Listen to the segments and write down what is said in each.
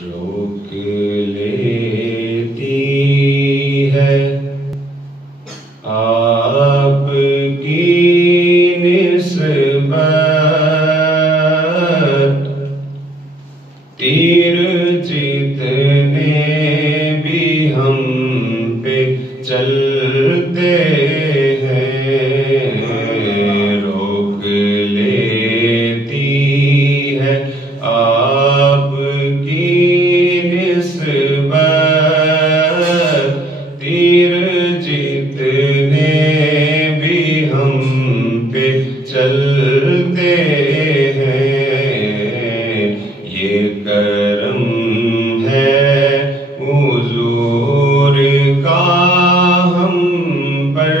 روک لیتی ہے آپ کی نسبت، تیر جتنے بھی ہم پہ چلتے ہیں، روک لیتی ہے آپ کی نسبت، تیر جتنے بھی ہم پہ چلتے ہیں، یہ کرم ہے حضور کا ہم پر،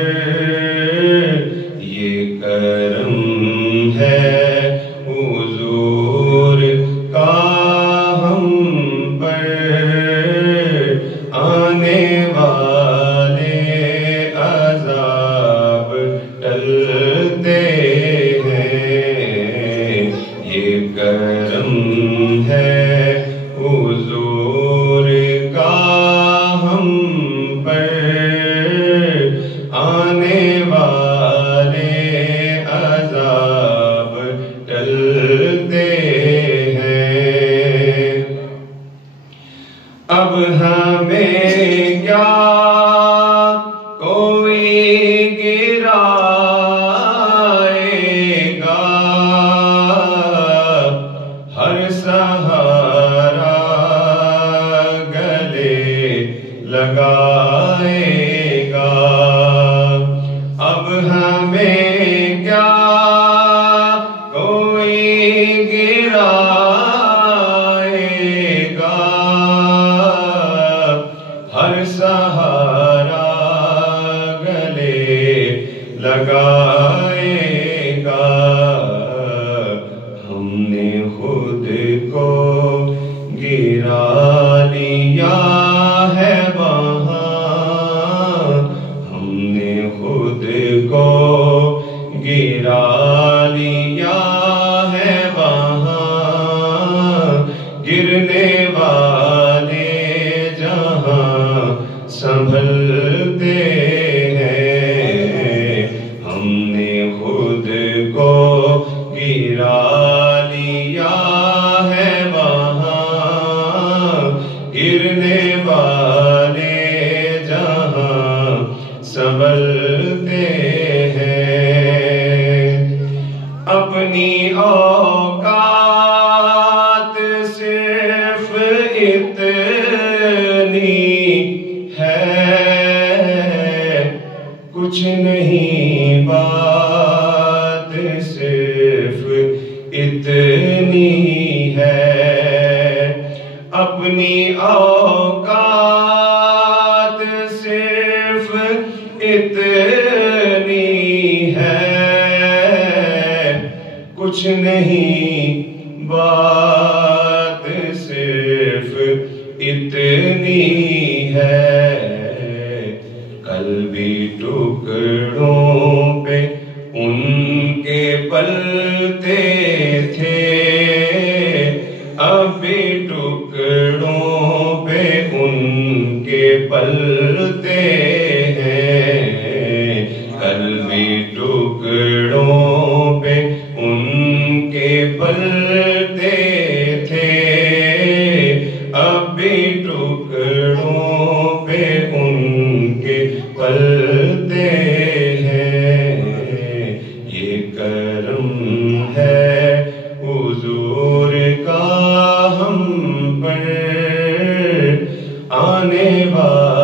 یہ کرم ہے حضور کا ہم پر، آنے والے عذاب ٹلتے ہیں، یہ کرم ہے حضور کا ہم پر، آنے والے عذاب ٹلتے ہیں۔ اب ہمیں کیا کوئی گرائے گا، ہر سہارا گلے لگائے گا، اب ہمیں کیا کوئی گرائے گا، ہر سہارا گلے لگائے گا، ہم نے خود کو گرا لیا ہے وہاں، ہم نے خود کو گرا لیا ہے وہاں، گرنے والے جہاں سنبھلتے ہیں، ہم نے خود کو گرا لیا ہے وہاں، گرنے والے جہاں سنبھلتے ہیں، اپنی اوقات صرف اتنی ہے، کچھ نہیں بات صرف اتنی ہے، اپنی اوقات صرف اتنی ہے، کچھ نہیں بات صرف اتنی ہے، کل بھی ٹکڑوں پہ ان کے پلتے تھے، اب بھی ٹکڑوں پہ ان کے پلتے ہیں، کل بھی ٹکڑوں پہ ان کے پلتے تھے، اب بھی ٹکڑوں پہ ان کے پلتے ہیں، یہ کرم ہے حضور کا ہم پر، آنے والے